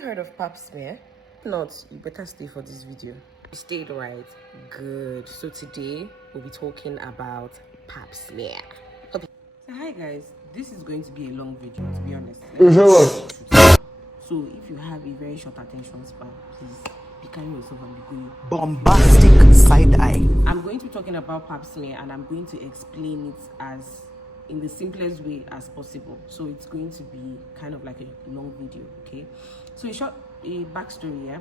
you heard of pap smear? If not, you better stay for this video. You stayed right. Good. So today we'll be talking about pap smear. Okay. So hi guys, this is going to be a long video, to be honest. So if you have a very short attention span, please be kind yourself and be going. Bombastic side eye. I'm going to be talking about pap smear and I'm going to explain it as in the simplest way as possible. So it's going to be kind of like a long video, okay? So in short, a backstory here.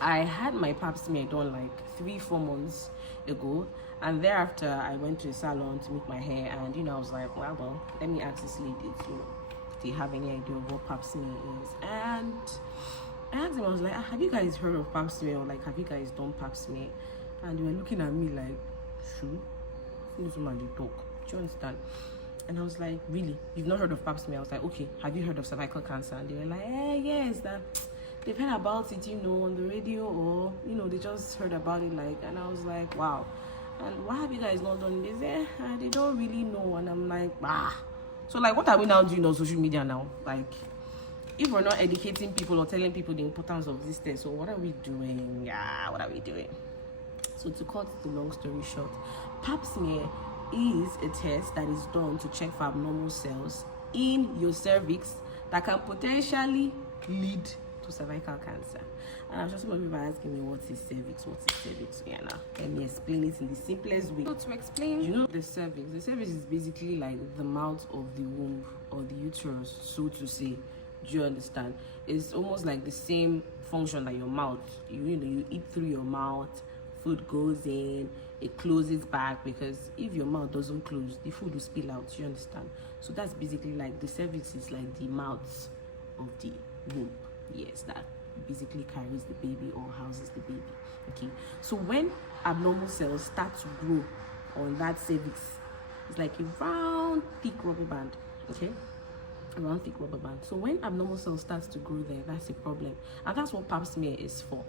I had my pap smear done like 3-4 months ago, and thereafter I went to a salon to make my hair, and I was like, well, let me ask this lady, do they have any idea of what pap smear is? And I asked them, I was like, have you guys heard of pap smear, or like have you guys done pap smear? And they were looking at me like, sure, this woman they talk, do you understand? And I was like, really? You've not heard of pap smear? I was like, okay, have you heard of cervical cancer? And they were like, yes, that they've heard about it, on the radio, or they just heard about it, like. And I was like, wow. And why have you guys not done this? They don't really know. And I'm like, so like, what are we now doing on social media now? Like, if we're not educating people or telling people the importance of this test, so what are we doing? What are we doing? So to cut the long story short, pap smear is a test that is done to check for abnormal cells in your cervix that can potentially lead to cervical cancer. And I'm sure some of you are asking me, what is cervix? Yeah, now let me explain it in the simplest way. So to explain, the cervix is basically like the mouth of the womb or the uterus, so to say. Do you understand? It's almost like the same function that your mouth. You eat through your mouth, food goes in, it closes back, because if your mouth doesn't close, the food will spill out. You understand? So that's basically like the cervix is like the mouth of the womb. Yes, that basically carries the baby or houses the baby. Okay, so when abnormal cells start to grow on that cervix, it's like a round thick rubber band. Okay, a round thick rubber band. So when abnormal cells starts to grow there, that's a problem, and that's what pap smear is for.